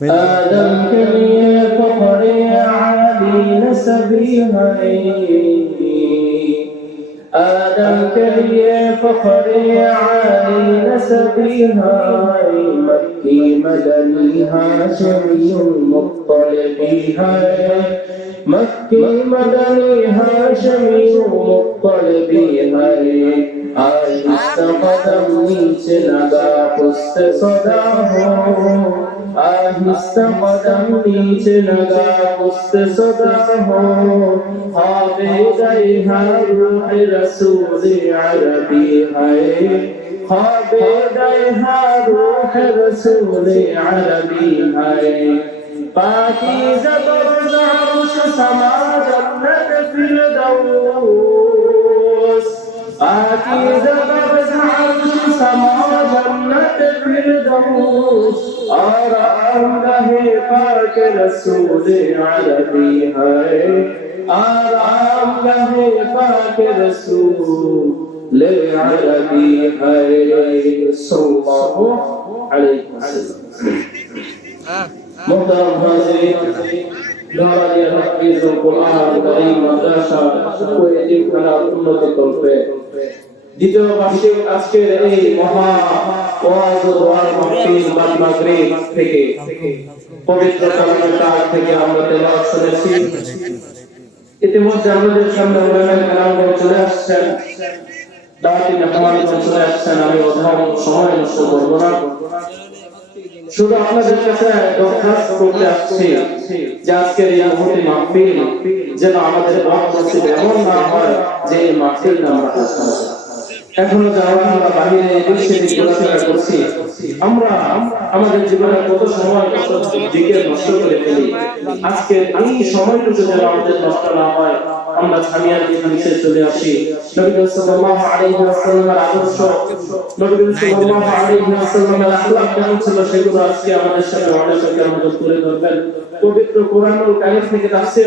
آدم کے لیے فخر عالی نسبی ہے آدم کے لیے فخر عالی نسبی ہے مکی مدنی ہاشمی مطلبی ہے مکی مدنی ہاشمی مطلبی ہے آہستہ قدم نیچے لگا پست صدا ہو آہستہ قدم نیچے لگا پست صدا ہو خوابیدہ روح رسول عربی ہے خوابیدہ روح رسول عربی ہے پاکیزہ برز عرش سما جنت فردوس پاکیزہ برز عرش سما جنت فردوس آرام گاہ پاک رسول عربی ہے آرام گاہ پاک رسول عربی ہے صلی اللہ علیہ وسلم محترم حاضرین دارالیا تحفیظ القرآن الکریم মাদ্রাসা ও এতিমখানার উন্নত কল্পে দ্বিতীয় বার্ষিক আজকের এই মহা ওয়াজ ও দোয়ার মাহফিল বাদ মাগরিব থেকে পবিত্র কালামুল্লাহ থেকে আমরা তেলাওয়াত শুনেছি ইতিমধ্যে আমাদের সামনে উলামায়ে কেরাম চলে আসছেন দাওয়াতি মেহমান চলে আসছেন আমি অধ্যয়ন সময় নষ্ট করব না শুধু আপনাদের কাছে দরখাস্ত করতে আসছি যে আজকের এই মহতি মাহফিল যেন আমাদের মসজিদ এমন না হয় যে এই মাহফিল আমরা হাসপাতাল এখনো যারা আমরা বাইরে এদেশে ঘোরাফেরা করছি আমরা আমাদের জীবনে কত সময় কত দিকে নষ্ট করে ফেলি আজকে এই সময়টুকু যেন আমাদের নষ্ট না হয় আমরা সামিয়ার নিচে চলে আসি নবী সাল্লাল্লাহু আলাইহি ওয়াসাল্লামের আদর্শ নবী সাল্লাল্লাহু আলাইহি ওয়াসাল্লামের আখলাক কেমন ছিল সেগুলো আজকে আমাদের সাথে অনেক তুলে ধরবেন পবিত্র কোরআনুল কারীম থেকে তাফসীর